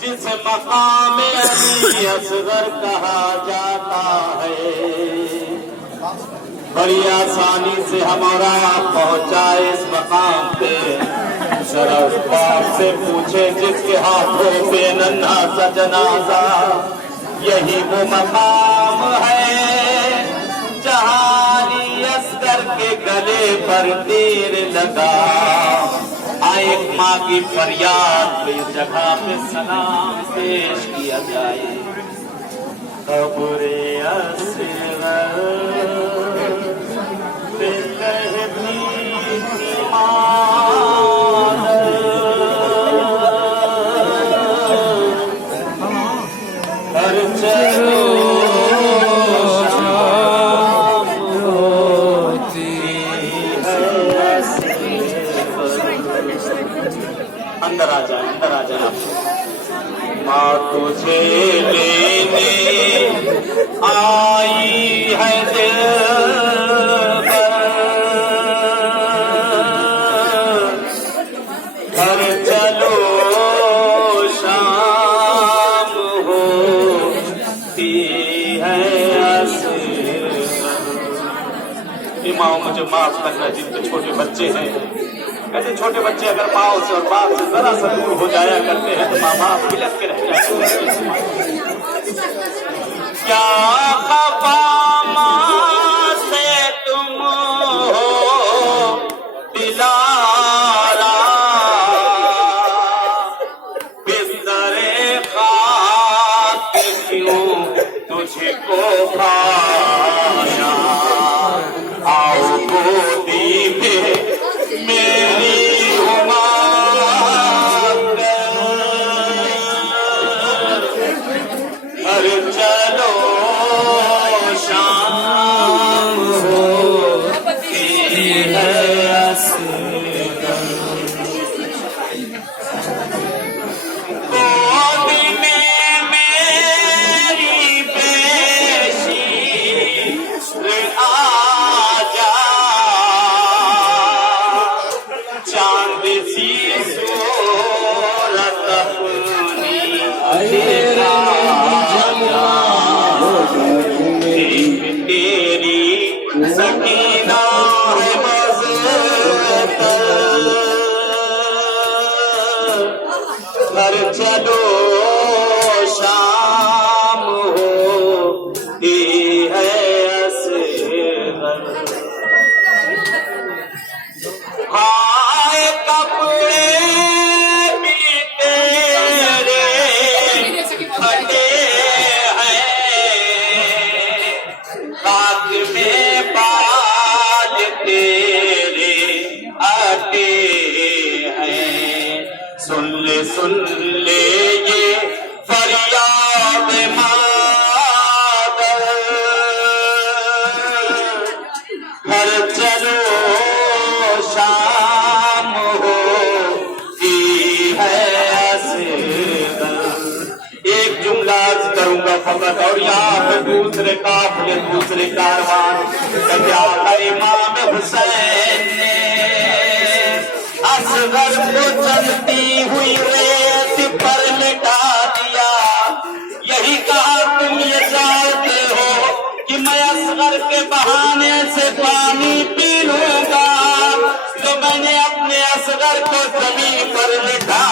जिस मकाम अली असगर कहा जाता है, बड़ी आसानी से हमारा पहुंचा इस मकाम पे। जरा उस बाप से पूछे जिसके हाथों पे नन्हा सा जनाजा, यही वो मकाम है जहां अली असगर के गले पर तीर लगा। एक माँ की फरियाद पे इस जगह पे सलाम पेश किया जाए। कब्रे असगर पे कहती हर चलो अंदर आ जाए, अंदर आ जाए। माँ तुझे लेने आई है दिल पर, घर चलो शाम होती है असर। माँ मुझे माफ करना, जिनके छोटे बच्चे हैं, ऐसे छोटे बच्चे अगर माँ से और बाप से जरा सा दूर हो जाया करते हैं तो माँ बाप बिलख के रह जाते हैं। क्या खफा माँ से तुम हो दिलारा, बिस्तरे खाक क्यों तुझको खाया। आओ गोदी में मेरी उम्र हर चलो शाम होती है असगर। गोद में मेरी बेशी आ जा, चांद सी सूरत अपनी दिखा जा। तेरी सकीना है मज़हब, घर चलो शाम होती है असगर। हाय कपड़े भी तेरे फटे हैं, खाक में बाल तेरे अटे हैं। सुन ले ये फरियाद मादर, घर चलो शाम होती है असगर। एक जुमला अर्ज करूंगा फकत, और यहाँ पे दूसरे काफिले दूसरे कारवान क्या इमाम हुसैन ने असगर को चलती हुई रेत पर लिटा दिया। यही कहा तुम ये चाहते हो कि मैं असगर के बहाने से पानी पी लूंगा, तो मैंने अपने असगर को जमीन पर लिटा